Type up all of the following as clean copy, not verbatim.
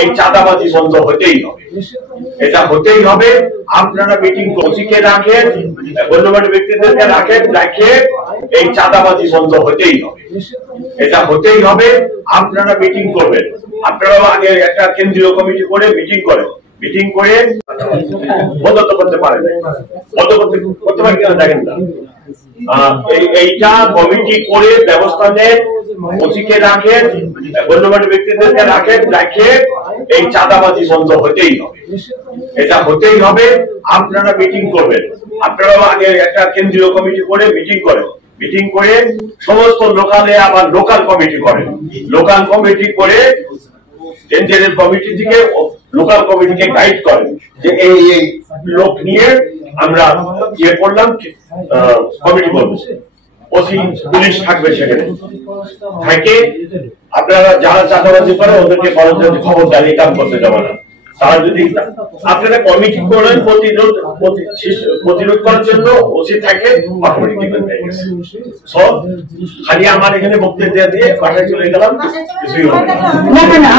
এই চাঁদাবাজি বন্ধ হতেই হবে, এটা হতেই হবে। আপনারা মিটিং ওসিকে রাখেন, গণ্যমান্য ব্যক্তিদেরকে রাখেন, রাখে এই চাঁদাবাজি বন্ধ হতেই হবে, এটা হতেই হবে। আপনারা মিটিং করবেন, আপনারাও আগে একটা কেন্দ্রীয় কমিটি করে মিটিং করেন, মিটিং করে বন্ধ তো করতে পারেন, বন্ধ করতে পারেন কিনা দেখেন না। এইটা কমিটি করে ব্যবস্থা নেন, ওসিকে রাখেন, গণ্যমান্য ব্যক্তিদেরকে রাখেন, রাখে এই চাঁদাবাজি বন্ধ হতেই হবে, এটা হতেই হবে। আপনারা মিটিং করবেন, আপনারাও আগে একটা কেন্দ্রীয় কমিটি করে মিটিং করেন, মিটিং করে সমস্ত লোকালে আবার লোকাল কমিটি করেন, লোকাল কমিটি করে কেন্দ্রের কমিটি থেকে লোকাল কমিটিকে গাইড করেন যে এই এই লোক নিয়ে আমরা ইয়ে করলাম, কমিটি করবো, ওসি পুলিশ থাকবে সেখানে থাকে। আপনারা যারা চাঁদাবাজি করে ওদেরকে বলেন যে খবরদারি এই কাম করতে যাবে না। তারা যদি আপনারা কমিটি করেন প্রতিরোধ করার জন্য ওসি থাকে, খালি আমার এখানে বক্তব্য দিয়ে বাসায় চলে গেলাম, কিছুই হবে না।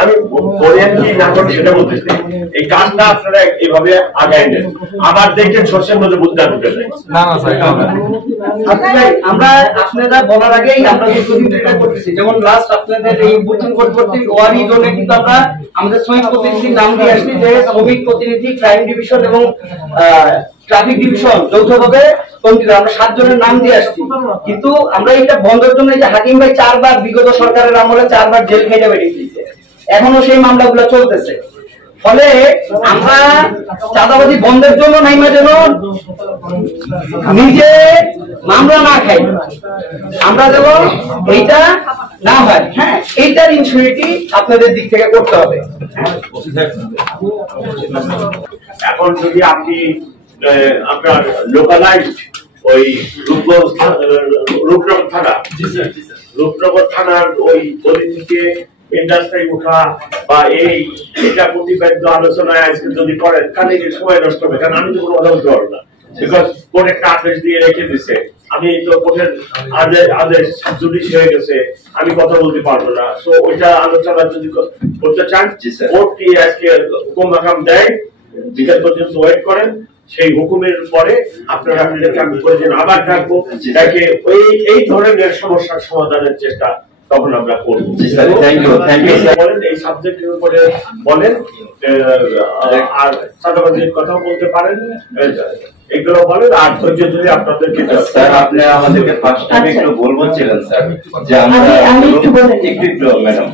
আমি বলেন কি না করি সেটা বলতেছি, এই কাজটা আপনারা এইভাবে আগায় নেন। আবার দেখেন সরষের মধ্যে বুদ্ধা ঢুকে যায় না। আমরা আপনারা বলার আগেই আমরা করতেছি, যেমন লাস্ট আপনাদের এই বুকিং করতে ওয়ারি জোনে কিন্তু আমরা আমাদের শ্রমিক প্রতিনিধির নাম দিয়ে আসছি, যে শ্রমিক প্রতিনিধি, ক্রাইম ডিভিশন এবং ট্রাফিক ডিভিশন যৌথভাবে আমরা 7 জনের নাম দিয়ে আসছি। কিন্তু আমরা এটা বন্ধের জন্য এই যে হাকিম ভাই 4 বার বিগত সরকারের আমলে 4 বার জেল খেটে বেরিয়ে দিয়েছে, এখনো সেই মামলাগুলো চলতেছে। ফলে আমরা চাঁদাবাজি বন্ধের জন্য নাইমা যেন নিজে মামলা না খাই, আমরা যেন এইটা না হয়, হ্যাঁ, এইটার ইনসিউরিটি আপনাদের দিক থেকে করতে হবে। এখন যদি আপনি আপনার লোকালাইজড ওই রূপনগর থানা, রূপনগর থানার ওই গলি থেকে ইন্ডাস্ট্রি উঠা বা এটা প্রতিবাদ্য আলোচনায় আজকে যদি করেন তাহলে সময় নষ্ট হবে, কারণ আমি তো কোনো কথা বলতে পারবো না, বিকজ কোর্ট একটা আদেশ দিয়ে রেখে দিছে, আমি তো কোর্টের আদেশ জুডিশি হয়ে গেছে, আমি কথা বলতে পারবো না। সো ওইটা আলোচনা যদি করতে চান, কোর্ট কি আজকে হুকুম মাকাম দেয়, বিকাল পর্যন্ত ওয়েট করেন, সেই হুকুমের পরে আপনারা আমি করেছেন আবার ডাকবো, যাকে এই ধরনের সমস্যার সমাধানের চেষ্টা তখন আমরা করবো। বলেন এই সাবজেক্টের উপরে বলেন, আর চাঁদাবাজির কথাও বলতে পারেন, এগুলো বলেন। আর ধৈর্য যদি আপনাদেরকে স্যার, আপনি আমাদেরকে ফার্স্ট টাইম একটু বলছিলেন স্যার যে আমরা একটু ম্যাডাম